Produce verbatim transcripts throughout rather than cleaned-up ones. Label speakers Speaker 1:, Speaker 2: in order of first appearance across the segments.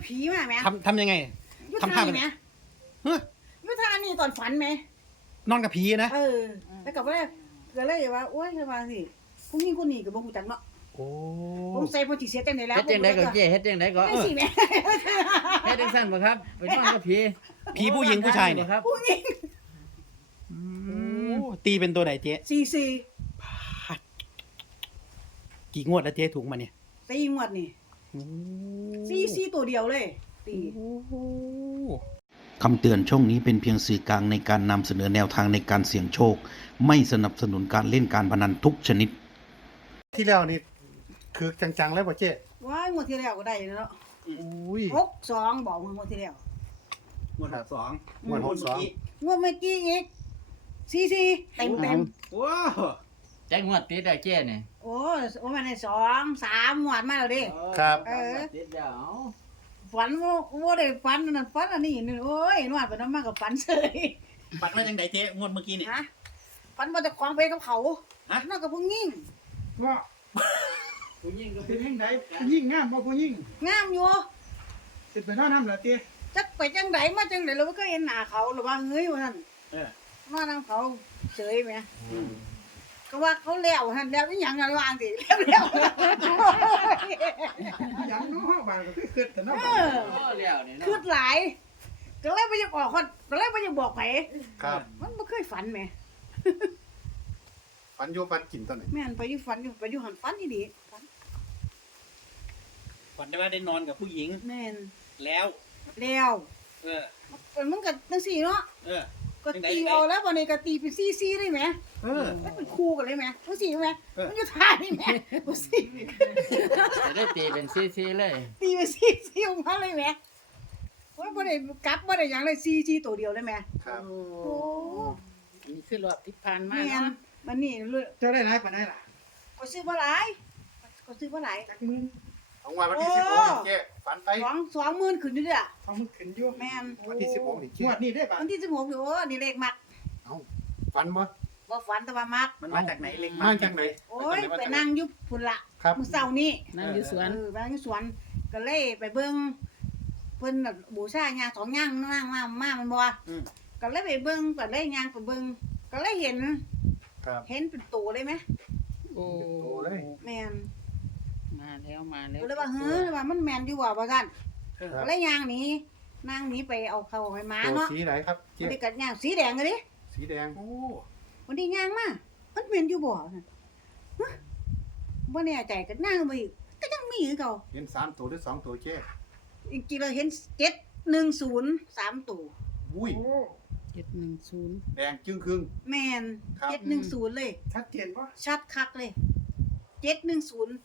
Speaker 1: ผีมาไหม
Speaker 2: ทำทำยังไง
Speaker 1: ยุท
Speaker 2: ทำท่า
Speaker 1: ธา
Speaker 2: เป็น
Speaker 1: ไหม
Speaker 2: เฮ้ย
Speaker 1: ยุทธานี่ตอนฝันไหม
Speaker 2: นอนกับผีนะ
Speaker 1: เออแล้วก็ว่าก็เลยว่าโอ๊ยว่าสิผู้หญิงคนนี้ก็บ่ฮู้จักเนาะ
Speaker 2: โอ้
Speaker 1: ผมใส่พอสิเสียจังได๋แล้ว
Speaker 3: เฮ็ดจังได๋ก็เจ้เฮ็ดจังได๋ก็
Speaker 1: ไม่สิแม่
Speaker 3: เฮ็ดจังซั่นบ่ครับไปนอนกับผี
Speaker 2: ผีผู้หญิงผู้ชายเนี่ย
Speaker 3: ครับ
Speaker 1: ผู้หญิง
Speaker 2: อืมตีเป็นตัวไหนเจ๊
Speaker 1: สี่สี่
Speaker 2: กี่งวดแล้วเจ๊ถูกมาเนี่ย
Speaker 1: ตีงวดนี่
Speaker 2: โอ้
Speaker 1: สี่สี่ตัวเดียวเลยตี
Speaker 4: คำเตือนช่องนี้เป็นเพียงสื่อกลางในการนำเสนอแนวทางในการเสี่ยงโชค ไม่สนับสนุนการเล่นการพนันทุกชนิด
Speaker 5: ที่แล้วนี่คือจังๆแล้วป่ะเจ๊
Speaker 1: ว้ายงวดที่แล้วก็ได้เนาะ
Speaker 5: อุ้ย
Speaker 1: หกสองบอกงวดที่แล้ว
Speaker 2: งวดหกสอง
Speaker 5: งวดหกสอง
Speaker 1: งวดเมื่อกี้อีกสี่สี่เต็มเต็ม
Speaker 2: ว้าว
Speaker 3: จักงวดติดได้เจ้นี่
Speaker 1: โอ้โอ้มันได้สองสามงวดมาแล้วดิ
Speaker 5: ครับ
Speaker 1: เออ
Speaker 3: ติดแล้ว
Speaker 1: ฝันว่าว่าได้ฝันอันนั่นฝันอันนี้นี่โอ้ยนวดไปน้ำมากกับฝันเฉย
Speaker 2: ปัดมาจังไดเจ๊งวดเมื่อกี้เนี่ย
Speaker 1: ฮะฝันว่าจะคล้องไปกับเขา
Speaker 2: ฮะ
Speaker 1: นั่นกับพวกยิ่ง
Speaker 5: ว่า
Speaker 3: ผู้หญิงก็
Speaker 5: เป็นยังไงยิ่งงามบ่ผู้ยิ่ง
Speaker 1: งามอยู่
Speaker 5: สิไปนอนน้ำเหรอเจ๊
Speaker 1: จักไปจังไดมาจังไดเราไม่เคยเห็นหน้าเขาหรือว่าเฮ้ยว่านั่น
Speaker 2: เออ
Speaker 1: ว่านั่งเขาเฉยไหมก็ว่าเขาแล้วหันแล้วนี่ยังอะไรวางสิแล้วแล้ว
Speaker 5: ยังน้องบางก็คือคิดแต่น้อง
Speaker 1: เอ
Speaker 5: บ้าน
Speaker 1: อ
Speaker 3: โอ้แล้วนี่
Speaker 1: คื
Speaker 3: เนาะ
Speaker 1: ดหลายก็เลยไม่อยากออกคนก็เลยไม่อยากบอกไผ
Speaker 5: ครับ
Speaker 1: มันไม่เคยฝันไหม
Speaker 5: ฝันโยฝันกินตอนไหน
Speaker 1: แม่นไปอยู่ฝันอยู่ไปอยู่หันฝันที่ดีฝัน
Speaker 2: ฝันได้ว่าได้นอนกับผู้หญิง
Speaker 1: แม่น
Speaker 2: แล้ว
Speaker 1: แล้ว
Speaker 2: เออ
Speaker 1: มันก็จังสี่เนาะ
Speaker 2: เออ
Speaker 1: ก็ตีเอาแล้ววันนี้ก็ตีเป็นซี่ซี่ได้ไหม
Speaker 2: เออ
Speaker 1: มันเป็นคู่กันเลยไหมจังสี่ไหม
Speaker 2: เออ
Speaker 1: มันอยู่ท่านี่ไหมจังสี่
Speaker 3: จะได้ตีเป็นซี่ๆเลย
Speaker 1: ตีเป็นซี่ซี่ออกมาเลยไหมว่าบ่ได้กลับบ่ได้หยังเลยซี่ซี่ตัวเดียวเลยไหม
Speaker 5: ครับ
Speaker 1: โอ้
Speaker 6: นี่คือรอบที่ผ่านมา
Speaker 1: แม่น
Speaker 6: เนาะ
Speaker 1: มันนี่เลย
Speaker 5: เจ้าได้ไรปานได้ล่ะ
Speaker 1: ก็ซื้อบ่หลายก็ซื้อบ่หลาย
Speaker 5: จักหมื่นของวันวันที่สิบหกนี่เจ๊ฝันไป
Speaker 1: สองสองหมื่นขึ้นอยู่เด้อ
Speaker 5: เอามันขึ้นอยู่
Speaker 1: แม่น
Speaker 5: วันที่สิบหกนี่เจ๊งวดนี้ได้ป่ะ
Speaker 1: วันที่สิบหกนี่โอ้นี่เลขมัก
Speaker 5: เอ้าฝันบ่
Speaker 1: บ่ฝันแต่ว่ามัก
Speaker 2: มันมาจากไหนเล็ก
Speaker 5: มาจากไหน
Speaker 1: โอ้ยไปนั่งอยู่พุ่นละ
Speaker 5: ครับ
Speaker 1: มื้อเช้านี้
Speaker 6: นั่งอยู่สวน
Speaker 1: เออไปนั่งอยู่สวนก็เลยไปเบิ่งเพิ่นน่ะบูชาย่างสองย่างนั่งมามามันบ่
Speaker 2: อืม
Speaker 1: ก็เลยไปเบิ่งก็เลยย่างไปเบิ่งก็เลยเห็น
Speaker 5: ครับ
Speaker 1: เห็นเป็นตัวเลยไหม
Speaker 6: โอ้
Speaker 5: โตเลย
Speaker 1: แม่น
Speaker 6: มาแล้วมาแล้ว
Speaker 1: ก็เลยว่าเฮ้ยว่ามันแม่นอยู่บ่ว่าซั่น
Speaker 2: เออ
Speaker 1: ก็เลยย่างหนีนั่งหนีไปเอาเข้าให้หมา
Speaker 5: ตัว
Speaker 1: เนาะ
Speaker 5: สีไหนครับ
Speaker 1: มั
Speaker 5: เจ๊
Speaker 1: นได้กัดย่างสีแดงเลยดิ
Speaker 5: สีแดง
Speaker 2: โอ้
Speaker 1: วันนี้ย่างมามันแม่นอยู่บ่ซั่นฮะบ่แน่ใจก็นั่งไปอีกก็ยังมีคือเก่า
Speaker 5: เห็นสามตัวหรือสองตัวเจ๊
Speaker 1: จริงๆเราเห็นเจ็ดหนึ่งศูนย์สามตัว
Speaker 5: อุ้ย
Speaker 6: เจ็ดหนึ่งศูนย์
Speaker 5: แดงจึ้งครึ่ง
Speaker 1: แมน
Speaker 5: ครับ
Speaker 1: เจ็ดหนึ่งศูนย์เลย
Speaker 5: ชัดเจนป่ะ
Speaker 1: ชัดคักเลยเจ็ดหนึ่งศูนย์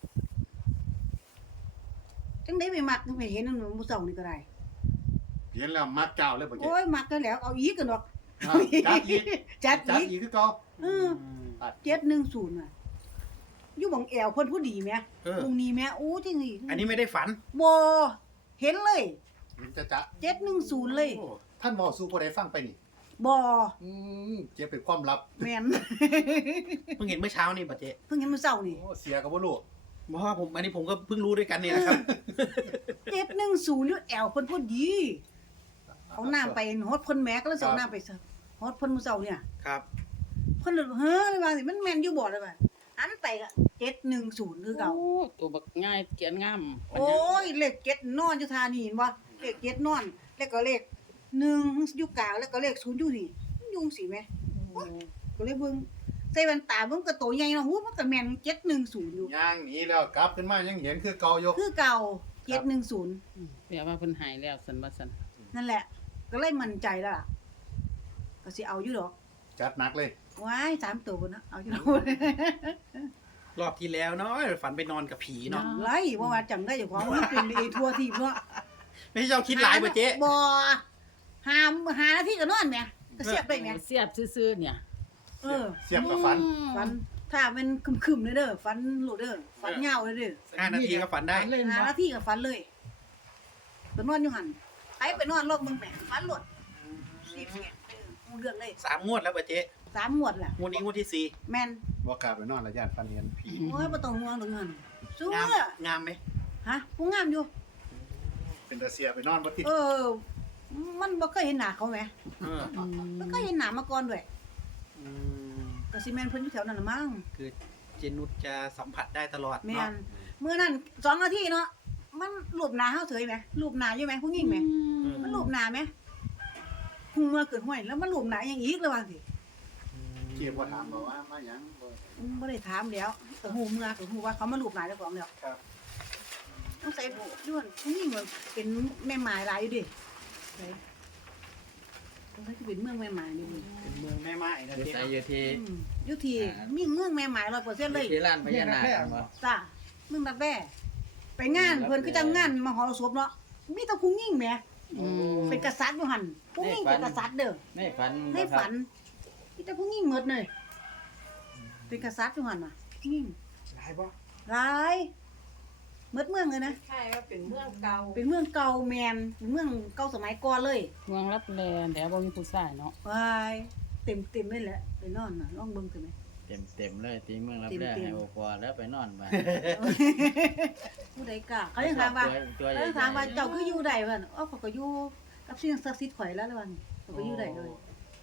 Speaker 1: จังได้ไปมักจังไปเห็นนั่นหนูมูเสานี่ก็ได้
Speaker 5: เห็นแล้วมัดเจ้าเลยป่ะเจ๊
Speaker 1: โอ้ยมักกันแล้วเอาอีกกันดอก
Speaker 5: อ่าจัดอีก
Speaker 1: จัด
Speaker 5: จัด
Speaker 1: อีก
Speaker 5: อีกคือเก่า
Speaker 1: เออเจ็ดหนึ่งศูนย์อ่ะอยู่บังแอวเพิ่นผู้ดีไหม
Speaker 2: เออ
Speaker 1: ตรงนี้ไหมโอ้จริงอี
Speaker 2: อันนี้ไม่ได้ฝัน
Speaker 1: บ่เห็นเลย
Speaker 5: เห็นจะจะ
Speaker 1: เจ็ดหนึ่งศูนย์เลย
Speaker 5: โอ้ท่านบอกสู้ผู้ใดฟังไปนี่
Speaker 1: บ่
Speaker 5: อืมเจ๊เป็นความลับ
Speaker 1: แมน
Speaker 2: เพิ่งเห็นเมื่อเช้านี่ป่ะเจ๊
Speaker 1: เพิ่งเห็นมื้อเช้านี่
Speaker 5: โอ้เสียกับว่าลูก
Speaker 2: เพราะว่าผมอันนี้ผมก็เพิ่งรู้ด้วยกันเนี่ยนะครับ
Speaker 1: เจ็ดหนึ่งศูนย์อยู่แอวเพิ่นผู้ดี เอาน้ำไปฮอดเพิ่นแหม่ก็เลยสิเอาน้ำไปเสิร์ฟฮอดเพิ่นมื้อเช้าเนี่ย
Speaker 2: ครับ
Speaker 1: เพิ่นเลยเฮ้อเลยว่าสิมันแม่นอยู่บ่เลยว่าหันไปก็เจ็ดหนึ่งศูนย์คือเก่า
Speaker 6: โอ้ตัวบักง่ายเขียนงาม
Speaker 1: โอ้ยเลขเจ็ดนอนอยู่ทานี่เห็นบ่เลขเจ็ดนอนแล้วก็เลขหนึ่งอยู่กลางแล้วก็เลขศูนย์อยู่นี่มันยุงสิแม่
Speaker 6: โอ้
Speaker 1: ก็เลยเบิ่งใส่แว่นตาเบิ่งก็โตใหญ่เนาะหูมันก็แม่นเจ็ดหนึ่งศูนย์อยู่
Speaker 5: ย่างหนีแล้วกลับขึ้นมายังเห็นคือเก่าอยู่
Speaker 1: คือเก่าเจ็ดหนึ่งศูนย์
Speaker 6: แปลว่าเพิ่นหายแล้วสันว่าสัน
Speaker 1: นั่นแหละ ก็เลยมั่นใจแล้วล่ะก็สิเอาอยู่ดอก
Speaker 5: จัดหนักเลย
Speaker 1: ว้ายสามตัวพุ่นนะเอาอยู่ดอก
Speaker 2: รอบที่แล้วเนาะฝันไปนอนกับผีเนาะ
Speaker 1: ไรว่าว่าจังได้อยู่ของมันเป็นไอ้ทั่วทีบเนาะ
Speaker 2: ไม่ใช่เจ้าคิดหลายป่ะเจ๊
Speaker 1: บ่หามหานาทีก็นอนแหมก็เสียบไปแหม
Speaker 6: เสียบซื่อๆเนี่ย
Speaker 1: เออ
Speaker 5: เสียบกับฟัน
Speaker 1: ฝันถ้าเป็นคึมๆเลยเด้อฝันโลดเด้อฝันยาวเลยเด้อ
Speaker 2: ห้านาทีก็ฝันได้
Speaker 1: หานาทีก็ฝันเลยไปนอนอยู่หั่นไปไปนอนรอบมึงแหมฝันโลดสิบเอ็ดเออกูเรื่องเลย
Speaker 2: สามงวดแล้วป่ะเจ๊
Speaker 1: สามหมวดล่ะ
Speaker 2: งวดนี้งวดที่สี่
Speaker 1: แม่น
Speaker 5: ว่ากล้าไปนอนระยานฟันเห็นผี
Speaker 1: โอ้ยบ่ต้องห่วงดอกเงินสู้
Speaker 2: งาม
Speaker 1: เด้อง
Speaker 2: ามไหม
Speaker 1: ฮะผู้งามอยู่
Speaker 5: เป็นตาเสียไปนอนบ่ติด
Speaker 1: เออ มันบ่เคยเห็นหน้าเขาแหม
Speaker 2: เออ
Speaker 6: อืม
Speaker 1: บ่เคยเห็นหน้ามาก่อนด้วย
Speaker 2: อืม
Speaker 1: ก็สิแม่นเพิ่นอยู่แถวนั้นละมั้ง
Speaker 2: คือเจนุชจะสัมผัสได้ตลอด
Speaker 1: แม่
Speaker 2: เนาะ
Speaker 1: นเมื่อนั้นสองนาทีเนาะมันรูปหน้าเฮาเฉยไหมรูปหน้าอยู่ไหมผู้หญิงไหมมันรูปหน้าไหมหูเมื่อเกิดห้วยแล้วมันรูปหน้าอย่างอีกระวังสิ
Speaker 5: เจี๊ยบบ่ถามบอกว่ามาหยังบ่
Speaker 1: อืมบ่ได้ถามแล้วแต่หูเมื่อก็หูว่าเขามารูปหน้าเจ้าของแล้ว
Speaker 5: ครับ
Speaker 1: ต้องใส่ย้วนผู้หญิงมันเป็นแม่หมายหลายอยู่ดิใส่ต้องใส่คือเป็นเมืองแม่หมายนี่ดิ
Speaker 2: เป็นเมืองแม่ไม้นะ
Speaker 3: อยู่
Speaker 2: เจ๊
Speaker 3: ใส่อยู่ที่
Speaker 1: อืมอยู่ที่มีเมืองแม่หมายร้อยเปอร์เซ็นต์เลย
Speaker 3: ที่ร้านพญานาคบ่
Speaker 1: จ้าเมืองรับแร่ไปงานเพิ่นคือจังงานมหรสพเนาะมีแต่ผู้หญิงแหม
Speaker 6: อืม
Speaker 1: เป็นกษัตริย์อยู่หั่นผู้หญิงเป็นกษัตริย์เด้อ
Speaker 3: ในฝัน
Speaker 1: ใน
Speaker 3: บ่ครับ
Speaker 1: ฝันมีแต่ผู้หญิงหมดเลยเป็นกษัตริย์อยู่หั่นน่ะผู้หญิง
Speaker 5: หลายบ่
Speaker 1: หลายหมดเมืองเลยนะ
Speaker 7: ใช่ว่าเป็นเมืองเก่า
Speaker 1: เป็นเมืองเก่าแม่นเป็นเมืองเก่าสมัยก่อนเลย
Speaker 6: เมืองรับแลแต่บ่มีผู้ชายเนาะ
Speaker 1: วายเต็มเต็มเลยแหละไปนอนน่ะลองเบิ่งเถอะไหม
Speaker 3: เต็มเต็มๆเลยตีเมืองรับ
Speaker 1: เต็ม
Speaker 3: แร่
Speaker 1: ๆ
Speaker 3: ให้โอปอแล้วไปนอนบ้าน
Speaker 1: ผู้ใดกล้าเขายังถามว่า
Speaker 3: ตัวใหญ่
Speaker 1: เขายังถามว่าเจ้าคืออยู่ได้ว่าอ๋อเขาก็อยู่กับสิ่งศักดิ์สิทธิ์ข่อยแล้วละวันเขาก็อยู่ได้เลย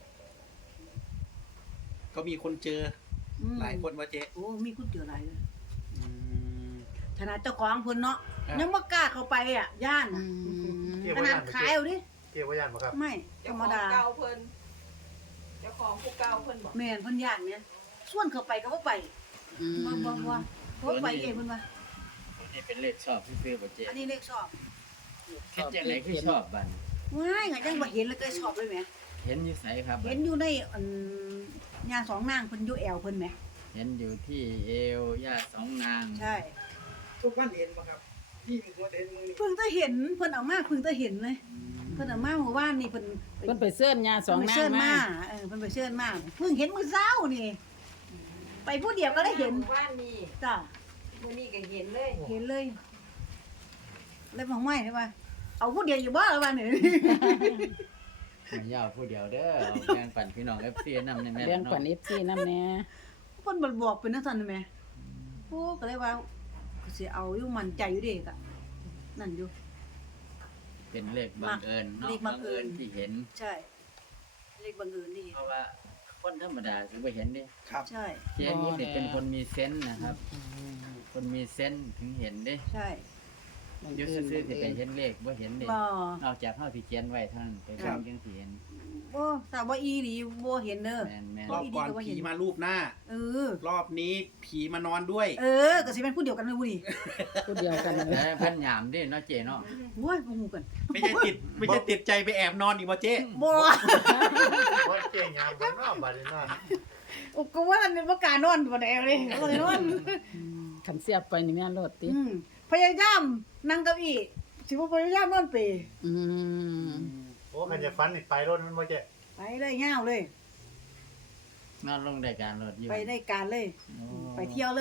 Speaker 2: ก็มีคนเจอ
Speaker 1: อืม
Speaker 2: หลายคนว่าเจ๊
Speaker 1: โอ้มีคนเจอหลายเลย
Speaker 2: อืม
Speaker 1: ขนาดเจ้าของเพิ่นเนาะ
Speaker 2: ครับ
Speaker 1: ยังบ่กล้าเข้าไปอ่ะย่าน
Speaker 6: อื
Speaker 1: น่ะ
Speaker 6: ม
Speaker 5: เจี๊ยบ
Speaker 1: ข
Speaker 5: บ่
Speaker 1: นาด
Speaker 5: ย่านบ่
Speaker 1: ขายเอาดิ
Speaker 5: เจี๊ยบบ่ย่านบ่ครับ
Speaker 1: ไม่ธ
Speaker 7: เจ้าร
Speaker 1: ร
Speaker 7: ข
Speaker 1: ม
Speaker 7: อง
Speaker 1: ดา
Speaker 7: เก่าเพิ่นเจ้าของผู้เก่าเพิ่นบอก
Speaker 1: แม่นเพิ่นย่านเนี่ยส่วนเข้าไปก็บ่ไป
Speaker 6: อืม
Speaker 1: บ่บ่บ่บ่ไปเองเพิ่นว่า
Speaker 3: นี่เป็นเลขชอบซื่อๆบ่เจ๊
Speaker 1: อันนี้เลขชอบ
Speaker 3: เฮ็ดจังไดคือชอบบัด
Speaker 1: ว้ายก็ยังบ่เห็นเลยก็ชอบเลยแหม
Speaker 3: เห็นอยู่ไสครับ
Speaker 1: เห็นอยู่ในอันย่าสองนางเพิ่นอยู่แอวเพิ่นแหม
Speaker 3: เห็นอยู่ที่เอวย่าสองนาง
Speaker 1: ใช่
Speaker 2: ทุกวันเห็นป่ะครับพี่เป็นคนเห็นมือนี่
Speaker 1: เพิ่งจะเห็นเพิ่นเอามาเพิ่งจะเห็นเลยเพิ่นเอามาเมื่อวานนี่เพิ่น
Speaker 6: เพิ่นไปเสื้อนยาสอง
Speaker 1: เพิ่นไป
Speaker 6: นา
Speaker 1: เชิ
Speaker 6: ง
Speaker 1: ญ
Speaker 6: มา
Speaker 1: มาเออเพิ่นไปเชิญมาเพิ่งเห็นมื้อเช้านี่ ไปผู้เดียวก็ได้เห็น
Speaker 7: ว่านนี่
Speaker 1: จ้ะ
Speaker 7: มื้อนี้ก็เห็นเลย
Speaker 1: เห็นเลยเลยมองไม่ได้ป่ะเอาผู้เดียวอยู่บ่ละวันนี้
Speaker 3: มันยาวผู้เดียวเด้อเอาแบ่งปันพี่น้อง เอฟ ซี นำในแม่
Speaker 6: เลี้ยงปัน
Speaker 3: เนาะ
Speaker 6: เอฟซีนำแน่
Speaker 1: เพิ่นบ่บอกเป็นจังซั่นแหมโอ้ก็เลยว่าก็สิเอาอยู่มั่นใจอยู่เด้กะนั่นอยู่
Speaker 3: เป็นเลขบังเอิญเนาะ
Speaker 1: เลขบังเอิญ
Speaker 3: ที่เห็น
Speaker 1: ใช่ เลขบังเอิญนี่
Speaker 3: เพราะว่าคนธรรมดาสิบ่เห็นดิ
Speaker 2: ครับ
Speaker 1: ใช่
Speaker 3: เจนุชนี่เป็นคนมีเซนส์นะครับ คนมีเซนส์ถึงเห็นดิ
Speaker 1: ใช่
Speaker 3: อยู่ซื่อๆสิไปเห็นเลขบ่เห็นดิ
Speaker 1: บ่
Speaker 3: นอกจากเฮาสิเขียนไว้เท่านั้นไปเบิ่งจังสิเห็น
Speaker 1: บ่ถ้าบ่อีหลีบ่เห็นเด้อ
Speaker 3: แม่นแม่น
Speaker 2: รอบก่อนผีมารูปหน้า
Speaker 1: เออ
Speaker 2: รอบนี้ผีมานอนด้วย
Speaker 1: เออก็สิเป็นผู้เดียวกันเลยบุนี่
Speaker 6: ผู้เดียวกันเลย
Speaker 3: แต่เพิ่นยามดิเนาะเจเนาะ
Speaker 1: โอ้ยบ่ฮู้กัน
Speaker 2: ไม่ใช่ติดไม่ใช่ติดใจไปแอบนอนอีกว่าเจ๊
Speaker 1: บ่
Speaker 5: บ่เจ๊ยามบ่เนาะบัดนี้เนาะ
Speaker 1: โอ้ก็ว่ามันบ่กล้านอนบ่ได้เลยบ่ได้นอน
Speaker 6: ขันเสียบไปนี่แม่นรถติ
Speaker 1: อืมพยายามนั่งเก้าอี้สิบ่พยายามนอนเปรย์
Speaker 6: อืม
Speaker 5: โอ้คันจะฝันนี่ไปรถมันบ่เจ๊
Speaker 1: ไปเลยยาวเลย
Speaker 3: นอนลงได้การรถอยู่
Speaker 1: ไปได้การเลย
Speaker 3: โอ้
Speaker 1: ไปเที่ยวเลย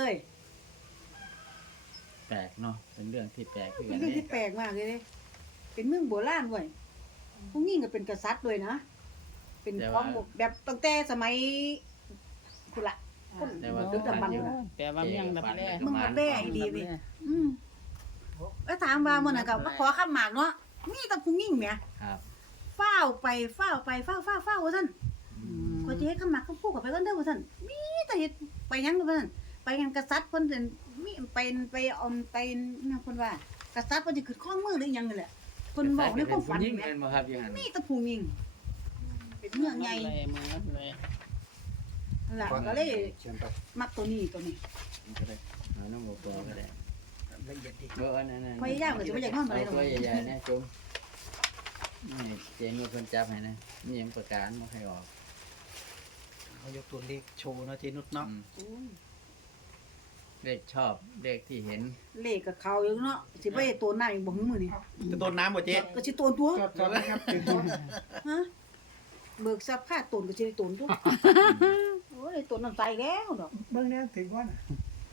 Speaker 3: แปลกเนาะเป็นเรื่องที่แปลกคือ
Speaker 1: เป็
Speaker 3: กัน น
Speaker 1: เรื่อง
Speaker 3: นี่
Speaker 1: ที่แปลกมากเลยเด้เป็นเมืองโบราณด้วยผู้หญิงก็เป็นกษัตริย์ด้วยนะ เป็นของแบบตั้งแต่สมัยพุ่นละคน
Speaker 3: แต่ว่า
Speaker 1: ดึกดำบรรพ์
Speaker 3: อยู่
Speaker 1: พุ่น
Speaker 3: นะ
Speaker 1: น่ะ
Speaker 6: แปลว่าเมียงรับแล
Speaker 1: มึงรับแล อีดีเว้ย อืมแล้วถามว่ามื้อนั้นก็มาขอคำหมากเนาะมีแต่ผู้หญิงแหม
Speaker 3: ครับ
Speaker 1: ฟ้าวไปฟ้าวไปฟ้าวฟ้าวฟ้าวว่าซั่น
Speaker 6: อืม
Speaker 1: ก็จะเฮ็ดคำหมากคำพูดกับไปกันเด้อว่าซั่นมีแต่เฮ็ดไปหยังเด้อว่าซั่นไปกันกษัตริย์เพิ่นเป็นมีไปไปเอาไปนั่นเพิ่นว่ากษัตริย์เพิ่นสิขึ้นข้องมือหรืออิหยังนี่แหละเพิ่นบอกในความฝัน
Speaker 3: ยิ่ง
Speaker 1: แหม
Speaker 3: เป็นบ่ครับอยู่หั่น
Speaker 1: มีแต่ผู้หญิงเป็นเมืองใหญ่
Speaker 6: เลยเมืองรับเลย
Speaker 1: นั่นล่ะก็เลย
Speaker 5: เขียนไป
Speaker 1: มักตัวนี้ตัวนี้
Speaker 3: ก็ได้เอาน้ำบ่ตัวก็ได้
Speaker 2: ละเอียดดี
Speaker 3: บ่อันนั้นๆ
Speaker 1: พยายามก็สิบ่อยากนอนปานใด
Speaker 3: เา
Speaker 1: ดอก
Speaker 3: ตัวใหญ่ๆนะจุ๊มนี่เจนุชเพิ่นจับให้นะนี่ยังประกาศบ่ให้ออก
Speaker 2: เขายกตัวเลขโชว์เนาะเจนุชเนาะ
Speaker 3: อืม
Speaker 1: โอ้ย
Speaker 3: เลขชอบเลขที่เห็น
Speaker 1: เลขกับเขาอยู่เนาะสิบ่ได้ตัวหน้าอีกบ่ฮึมื้อนี้
Speaker 2: จะโดนน้ำบ่เจ๊
Speaker 1: ก็สิตัวตัว
Speaker 5: ครับครับครับเป็นต้น
Speaker 1: ฮะเบิกทรัพย์ค่าตนก็สิได้ตนตัวโอ้ยตนน้ำใจแล้วดอก
Speaker 5: เบิ่งแน่ถึงว่าน่ะ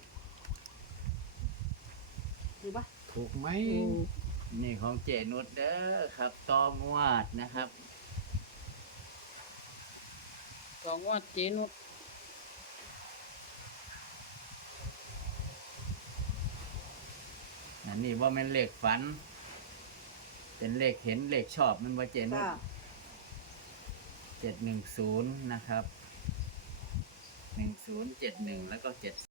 Speaker 1: สิบ่
Speaker 5: ถูกไหม
Speaker 3: นี่ของเจนุชเด้อครับตองวดนะครับ
Speaker 6: ก็งวดเจนุช
Speaker 3: อันนี้ว่าแม่นเลขฝันเป็นเลขเห็นเลขชอบมันว่าเจนุช
Speaker 1: จ้า
Speaker 3: เจ็ดหนึ่งศูนย์นะครับหนึ่งศูนย์เจ็ดหนึ่งแล้วก็เจ็ด